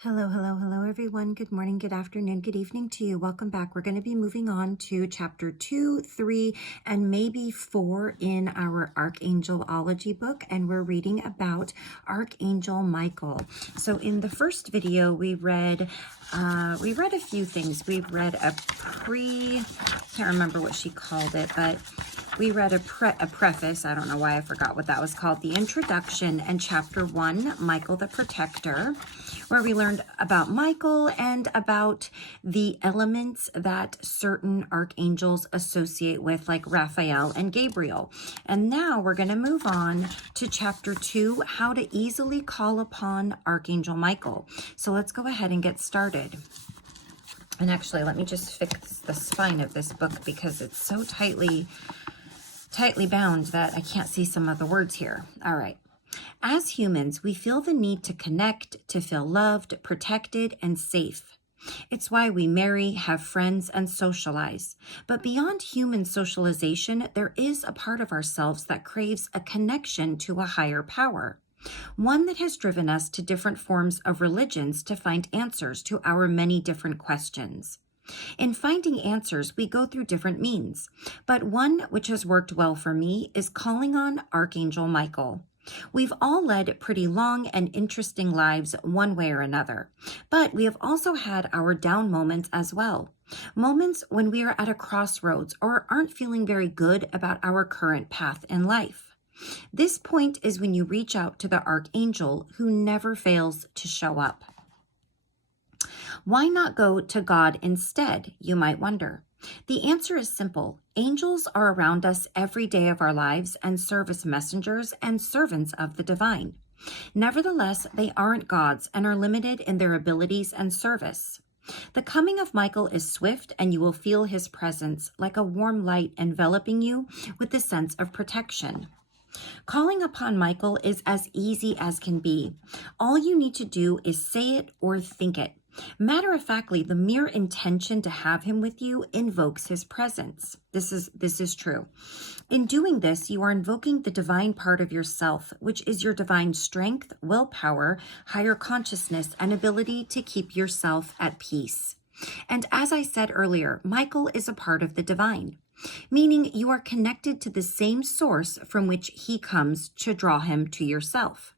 Hello, hello, hello, everyone. Good morning, good afternoon, good evening to you. Welcome back. We're going to be moving on to chapter 2, 3, and maybe 4 in our Archangelology book, and we're reading about Archangel Michael. So in the first video, we read a few things. We read can't remember what she called it, but we read a preface. I don't know why I forgot what that was called. The introduction and chapter 1, Michael the Protector, where we learned about Michael and about the elements that certain archangels associate with, like Raphael and Gabriel. And now we're going to move on to chapter 2, how to easily call upon Archangel Michael. So let's go ahead and get started. And actually, let me just fix the spine of this book because it's so tightly bound that I can't see some of the words here. All right. As humans, we feel the need to connect, to feel loved, protected, and safe. It's why we marry, have friends, and socialize. But beyond human socialization, there is a part of ourselves that craves a connection to a higher power. One that has driven us to different forms of religions to find answers to our many different questions. In finding answers, we go through different means, but one which has worked well for me is calling on Archangel Michael. We've all led pretty long and interesting lives one way or another, but we have also had our down moments as well. Moments when we are at a crossroads or aren't feeling very good about our current path in life. This point is when you reach out to the Archangel who never fails to show up. Why not go to God instead, you might wonder. The answer is simple. Angels are around us every day of our lives and serve as messengers and servants of the divine. Nevertheless, they aren't gods and are limited in their abilities and service. The coming of Michael is swift, and you will feel his presence like a warm light enveloping you with the sense of protection. Calling upon Michael is as easy as can be. All you need to do is say it or think it. Matter-of-factly, the mere intention to have him with you invokes his presence. This is true. In doing this, you are invoking the divine part of yourself, which is your divine strength, willpower, higher consciousness, and ability to keep yourself at peace. And as I said earlier, Michael is a part of the divine, meaning you are connected to the same source from which he comes to draw him to yourself.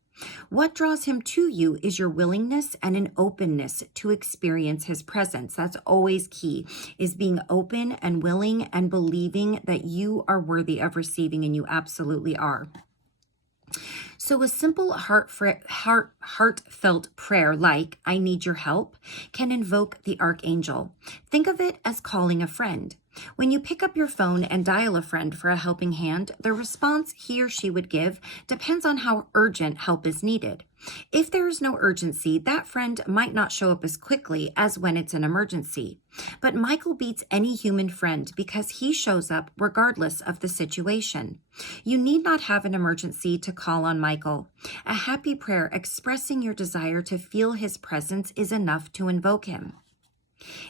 What draws him to you is your willingness and an openness to experience his presence. That's always key, is being open and willing and believing that you are worthy of receiving, and you absolutely are. So a simple heartfelt prayer like, I need your help, can invoke the Archangel. Think of it as calling a friend. When you pick up your phone and dial a friend for a helping hand, the response he or she would give depends on how urgent help is needed. If there is no urgency, that friend might not show up as quickly as when it's an emergency. But Michael beats any human friend because he shows up regardless of the situation. You need not have an emergency to call on Michael. A happy prayer expressing your desire to feel his presence is enough to invoke him.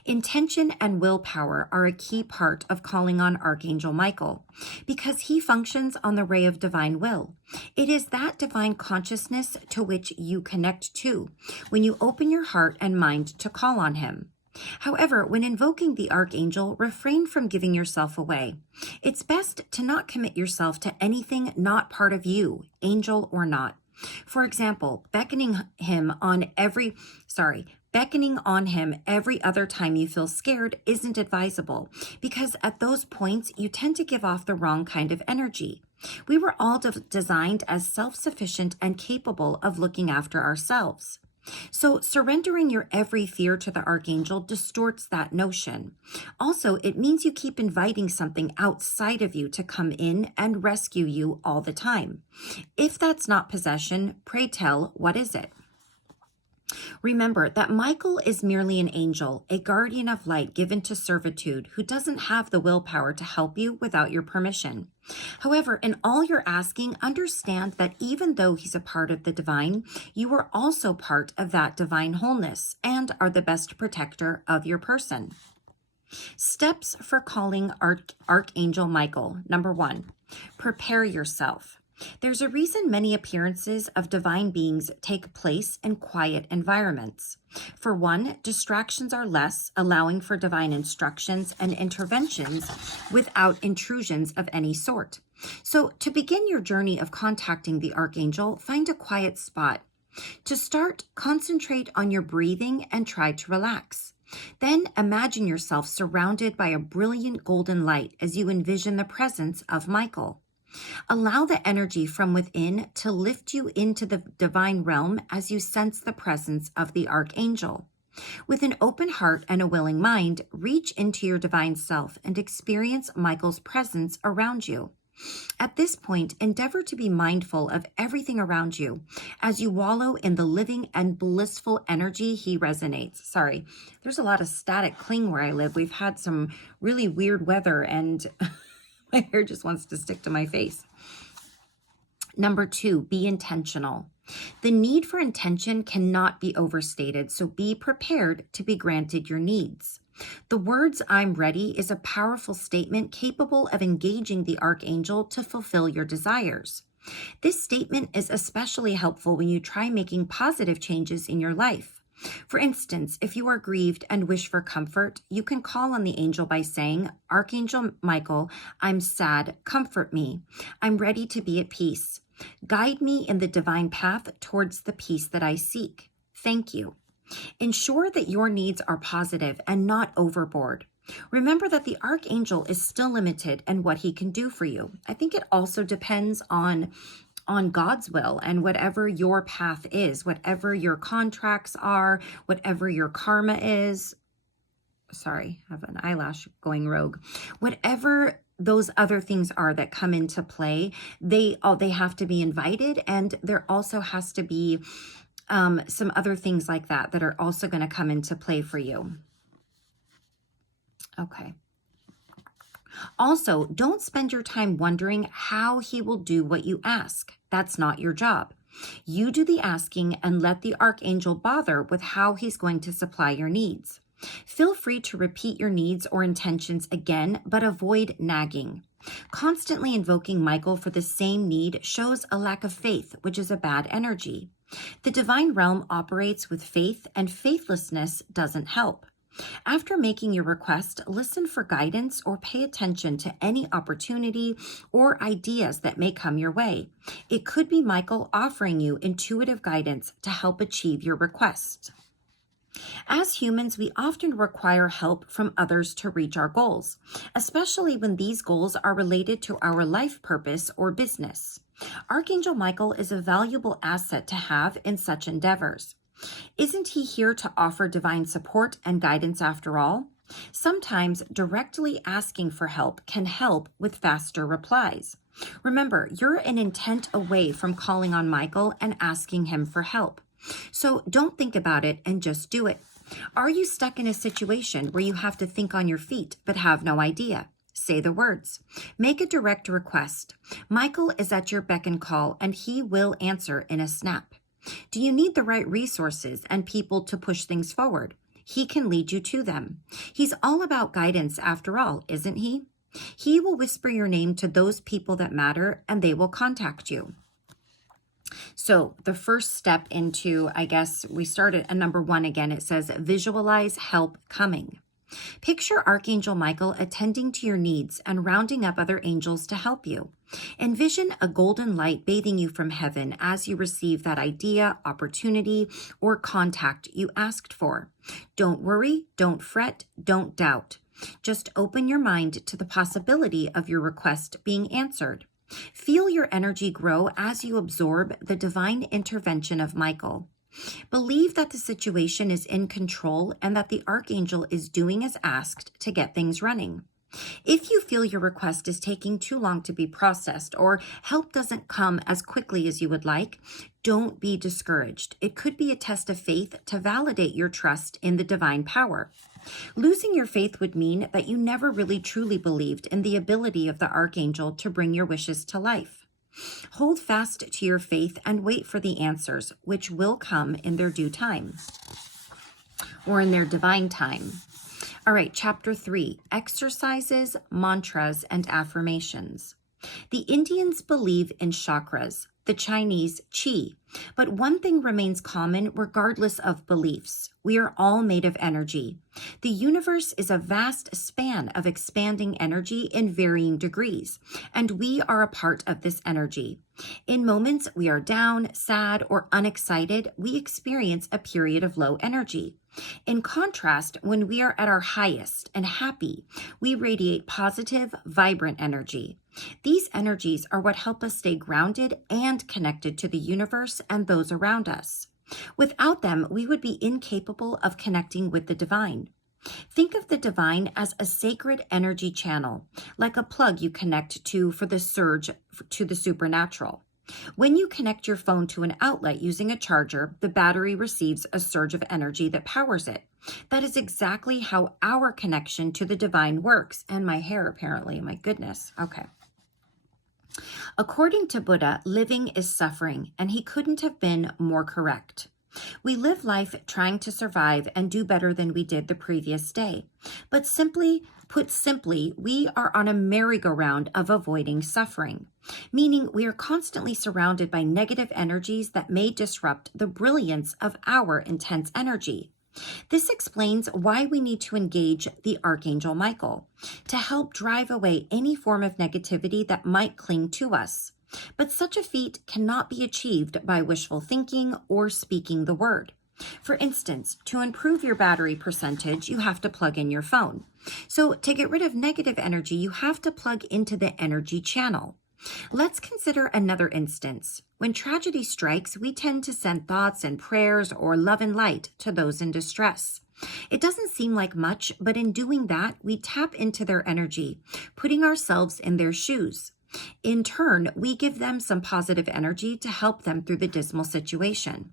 Intention and willpower are a key part of calling on Archangel Michael because he functions on the ray of divine will. It is that divine consciousness to which you connect to when you open your heart and mind to call on him. However, when invoking the Archangel, refrain from giving yourself away. It's best to not commit yourself to anything not part of you, angel or not. For example, beckoning on him every other time you feel scared isn't advisable because at those points you tend to give off the wrong kind of energy. We were all designed as self-sufficient and capable of looking after ourselves. So surrendering your every fear to the Archangel distorts that notion. Also, it means you keep inviting something outside of you to come in and rescue you all the time. If that's not possession, pray tell, what is it? Remember that Michael is merely an angel, a guardian of light given to servitude who doesn't have the willpower to help you without your permission. However, in all you're asking, understand that even though he's a part of the divine, you are also part of that divine wholeness and are the best protector of your person. Steps for calling Archangel Michael. Number 1, prepare yourself. There's a reason many appearances of divine beings take place in quiet environments. For one, distractions are less, allowing for divine instructions and interventions without intrusions of any sort. So, to begin your journey of contacting the Archangel, find a quiet spot. To start, concentrate on your breathing and try to relax. Then imagine yourself surrounded by a brilliant golden light as you envision the presence of Michael. Allow the energy from within to lift you into the divine realm as you sense the presence of the Archangel. With an open heart and a willing mind, reach into your divine self and experience Michael's presence around you. At this point, endeavor to be mindful of everything around you as you wallow in the living and blissful energy he resonates. Sorry, there's a lot of static cling where I live. We've had some really weird weather and my hair just wants to stick to my face. Number 2, be intentional. The need for intention cannot be overstated, so be prepared to be granted your needs. The words "I'm ready" is a powerful statement capable of engaging the Archangel to fulfill your desires. This statement is especially helpful when you try making positive changes in your life. For instance, if you are grieved and wish for comfort, you can call on the angel by saying, "Archangel Michael, I'm sad, comfort me. I'm ready to be at peace. Guide me in the divine path towards the peace that I seek. Thank you." Ensure that your needs are positive and not overboard. Remember that the Archangel is still limited in what he can do for you. I think it also depends on God's will and whatever your path is, whatever your contracts are, whatever your karma is. Sorry, I have an eyelash going rogue. Whatever those other things are that come into play, they have to be invited, and there also has to be some other things like that are also going to come into play for you. Okay. Also, don't spend your time wondering how he will do what you ask. That's not your job. You do the asking and let the Archangel bother with how he's going to supply your needs. Feel free to repeat your needs or intentions again, but avoid nagging. Constantly invoking Michael for the same need shows a lack of faith, which is a bad energy. The divine realm operates with faith, and faithlessness doesn't help. After making your request, listen for guidance or pay attention to any opportunity or ideas that may come your way. It could be Michael offering you intuitive guidance to help achieve your request. As humans, we often require help from others to reach our goals, especially when these goals are related to our life purpose or business. Archangel Michael is a valuable asset to have in such endeavors. Isn't he here to offer divine support and guidance after all? Sometimes directly asking for help can help with faster replies. Remember, you're an intent away from calling on Michael and asking him for help. So don't think about it and just do it. Are you stuck in a situation where you have to think on your feet but have no idea? Say the words. Make a direct request. Michael is at your beck and call, and he will answer in a snap. Do you need the right resources and people to push things forward? He can lead you to them. He's all about guidance after all, isn't he? He will whisper your name to those people that matter, and they will contact you. So the first step into, I guess we started at number 1 again. It says visualize help coming. Picture Archangel Michael attending to your needs and rounding up other angels to help you. Envision a golden light bathing you from heaven as you receive that idea, opportunity, or contact you asked for. Don't worry, don't fret, don't doubt. Just open your mind to the possibility of your request being answered. Feel your energy grow as you absorb the divine intervention of Michael. Believe that the situation is in control and that the Archangel is doing as asked to get things running. If you feel your request is taking too long to be processed or help doesn't come as quickly as you would like, don't be discouraged. It could be a test of faith to validate your trust in the divine power. Losing your faith would mean that you never really truly believed in the ability of the Archangel to bring your wishes to life. Hold fast to your faith and wait for the answers, which will come in their due time or in their divine time. All right, chapter 3, exercises, mantras, and affirmations. The Indians believe in chakras, the Chinese chi, but one thing remains common regardless of beliefs. We are all made of energy. The universe is a vast span of expanding energy in varying degrees, and we are a part of this energy. In moments we are down, sad, or unexcited, we experience a period of low energy. In contrast, when we are at our highest and happy, we radiate positive, vibrant energy. These energies are what help us stay grounded and connected to the universe and those around us. Without them, we would be incapable of connecting with the divine. Think of the divine as a sacred energy channel, like a plug you connect to for the surge to the supernatural. When you connect your phone to an outlet using a charger, the battery receives a surge of energy that powers it. That is exactly how our connection to the divine works. And my hair, apparently, my goodness. Okay. According to Buddha, living is suffering, and he couldn't have been more correct. We live life trying to survive and do better than we did the previous day. But put simply, we are on a merry-go-round of avoiding suffering, meaning we are constantly surrounded by negative energies that may disrupt the brilliance of our intense energy. This explains why we need to engage the Archangel Michael to help drive away any form of negativity that might cling to us. But such a feat cannot be achieved by wishful thinking or speaking the word. For instance, to improve your battery percentage, you have to plug in your phone. So to get rid of negative energy, you have to plug into the energy channel. Let's consider another instance. When tragedy strikes, we tend to send thoughts and prayers or love and light to those in distress. It doesn't seem like much, but in doing that, we tap into their energy, putting ourselves in their shoes. In turn, we give them some positive energy to help them through the dismal situation.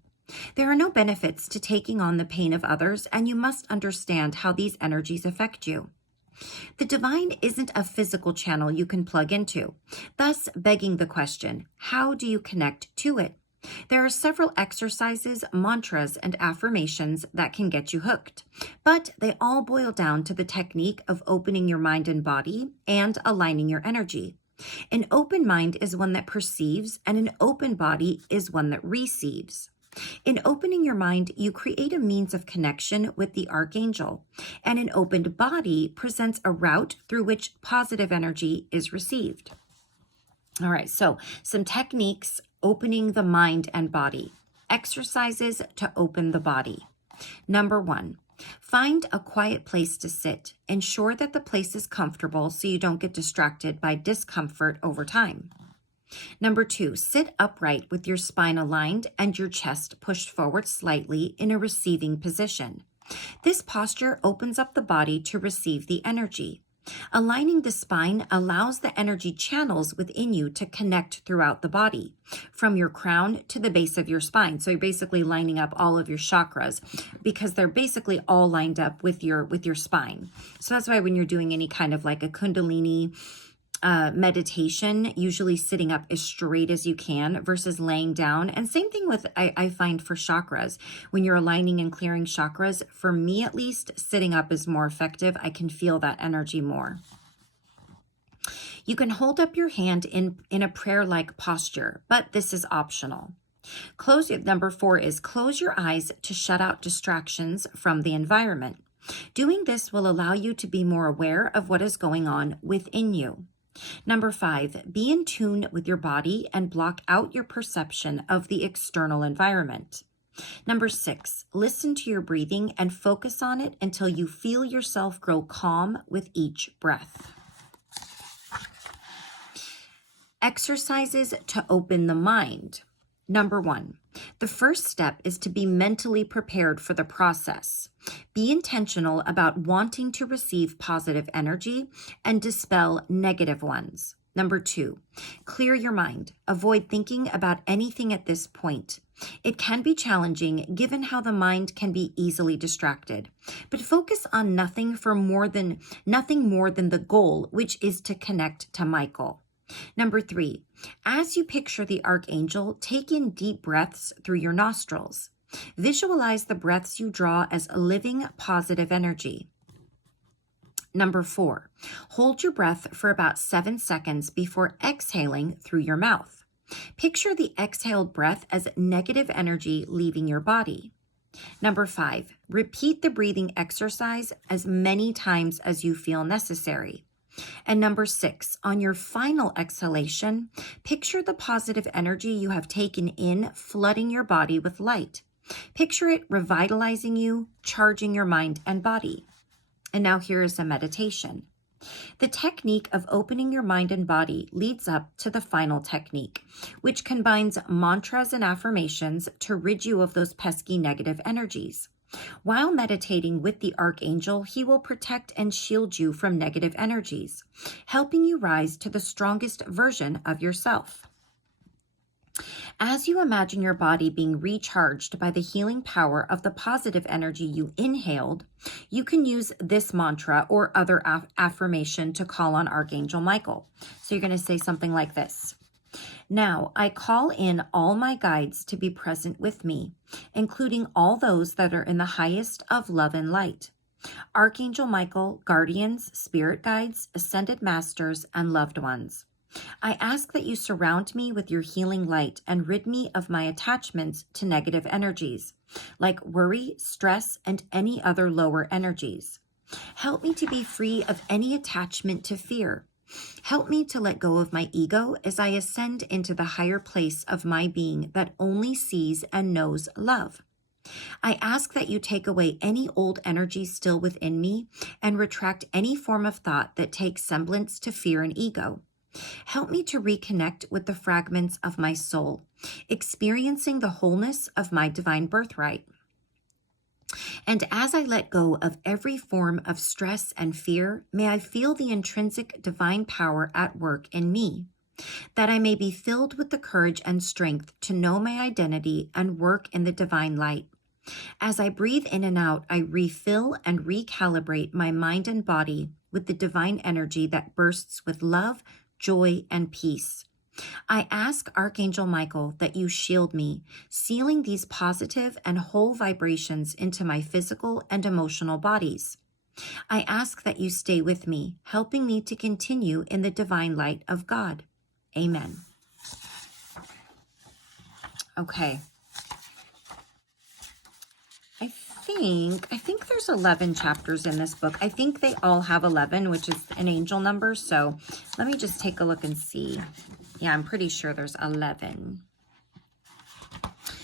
There are no benefits to taking on the pain of others, and you must understand how these energies affect you. The divine isn't a physical channel you can plug into, thus begging the question, how do you connect to it? There are several exercises, mantras, and affirmations that can get you hooked, but they all boil down to the technique of opening your mind and body and aligning your energy. An open mind is one that perceives, and an open body is one that receives. In opening your mind, you create a means of connection with the Archangel, and an opened body presents a route through which positive energy is received. All right, so some techniques opening the mind and body. Exercises to open the body. Number 1. Find a quiet place to sit. Ensure that the place is comfortable so you don't get distracted by discomfort over time. Number 2, sit upright with your spine aligned and your chest pushed forward slightly in a receiving position. This posture opens up the body to receive the energy. Aligning the spine allows the energy channels within you to connect throughout the body, from your crown to the base of your spine. So you're basically lining up all of your chakras because they're basically all lined up with your spine. So that's why when you're doing any kind of like a Kundalini meditation, usually sitting up as straight as you can versus laying down. And same thing with, I find for chakras, when you're aligning and clearing chakras, for me at least, sitting up is more effective. I can feel that energy more. You can hold up your hand in a prayer-like posture, but this is optional. Number 4 is close your eyes to shut out distractions from the environment. Doing this will allow you to be more aware of what is going on within you. Number 5, be in tune with your body and block out your perception of the external environment. Number 6, listen to your breathing and focus on it until you feel yourself grow calm with each breath. Exercises to open the mind. Number 1, the first step is to be mentally prepared for the process. Be intentional about wanting to receive positive energy and dispel negative ones. Number 2, clear your mind. Avoid thinking about anything at this point. It can be challenging given how the mind can be easily distracted, but focus on nothing more than the goal, which is to connect to Michael. Number 3, as you picture the Archangel, take in deep breaths through your nostrils. Visualize the breaths you draw as a living, positive energy. Number 4, hold your breath for about 7 seconds before exhaling through your mouth. Picture the exhaled breath as negative energy leaving your body. Number 5, repeat the breathing exercise as many times as you feel necessary. And number 6, on your final exhalation, picture the positive energy you have taken in flooding your body with light. Picture it revitalizing you, charging your mind and body. And now here is a meditation. The technique of opening your mind and body leads up to the final technique, which combines mantras and affirmations to rid you of those pesky negative energies. While meditating with the Archangel, he will protect and shield you from negative energies, helping you rise to the strongest version of yourself. As you imagine your body being recharged by the healing power of the positive energy you inhaled, you can use this mantra or other affirmation to call on Archangel Michael. So you're going to say something like this. Now, I call in all my guides to be present with me, including all those that are in the highest of love and light. Archangel Michael, guardians, spirit guides, ascended masters, and loved ones. I ask that you surround me with your healing light and rid me of my attachments to negative energies, like worry, stress, and any other lower energies. Help me to be free of any attachment to fear. Help me to let go of my ego as I ascend into the higher place of my being that only sees and knows love. I ask that you take away any old energy still within me and retract any form of thought that takes semblance to fear and ego. Help me to reconnect with the fragments of my soul, experiencing the wholeness of my divine birthright. And as I let go of every form of stress and fear, may I feel the intrinsic divine power at work in me, that I may be filled with the courage and strength to know my identity and work in the divine light. As I breathe in and out, I refill and recalibrate my mind and body with the divine energy that bursts with love, joy, and peace. I ask Archangel Michael that you shield me, sealing these positive and whole vibrations into my physical and emotional bodies. I ask that you stay with me, helping me to continue in the divine light of God. Amen. Okay. I think there's 11 chapters in this book. I think they all have 11, which is an angel number. So let me just take a look and see. Yeah, I'm pretty sure there's 11.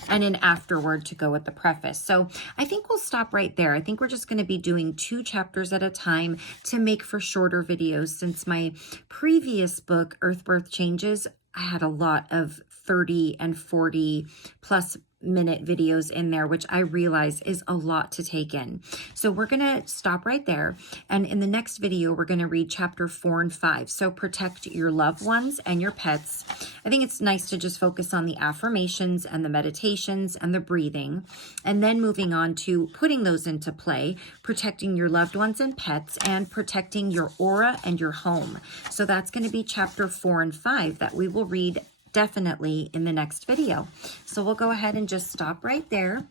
And an afterword to go with the preface. So I think we'll stop right there. I think we're just going to be doing 2 chapters at a time to make for shorter videos. Since my previous book, Earth Birth Changes, I had a lot of 30 and 40 plus minute videos in there, which I realize is a lot to take in. So we're going to stop right there. And in the next video, we're going to read chapter 4 and 5. So protect your loved ones and your pets. I think it's nice to just focus on the affirmations and the meditations and the breathing, and then moving on to putting those into play, protecting your loved ones and pets, and protecting your aura and your home. So that's going to be chapter 4 and 5 that we will read definitely in the next video. So we'll go ahead and just stop right there.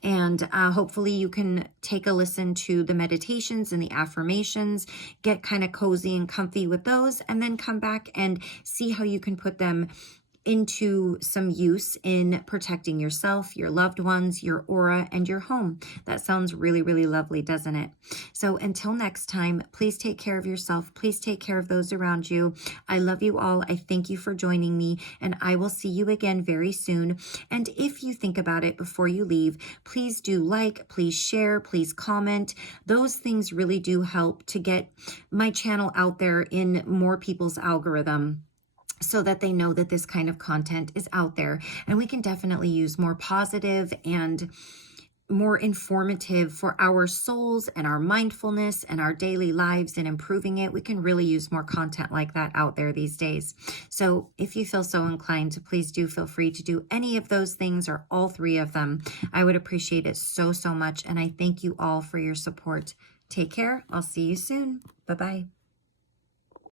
And hopefully you can take a listen to the meditations and the affirmations, get kind of cozy and comfy with those, and then come back and see how you can put them into some use in protecting yourself, your loved ones, your aura, and your home. That sounds really, really lovely, doesn't it? So until next time, please take care of yourself. Please take care of those around you. I love you all. I thank you for joining me, and I will see you again very soon. And if you think about it before you leave, please do like, please share, please comment. Those things really do help to get my channel out there in more people's algorithm, so that they know that this kind of content is out there. And we can definitely use more positive and more informative for our souls and our mindfulness and our daily lives and improving it. We can really use more content like that out there these days. So if you feel so inclined to, please do feel free to do any of those things or all 3 of them. I would appreciate it so, so much. And I thank you all for your support. Take care. I'll see you soon. Bye-bye.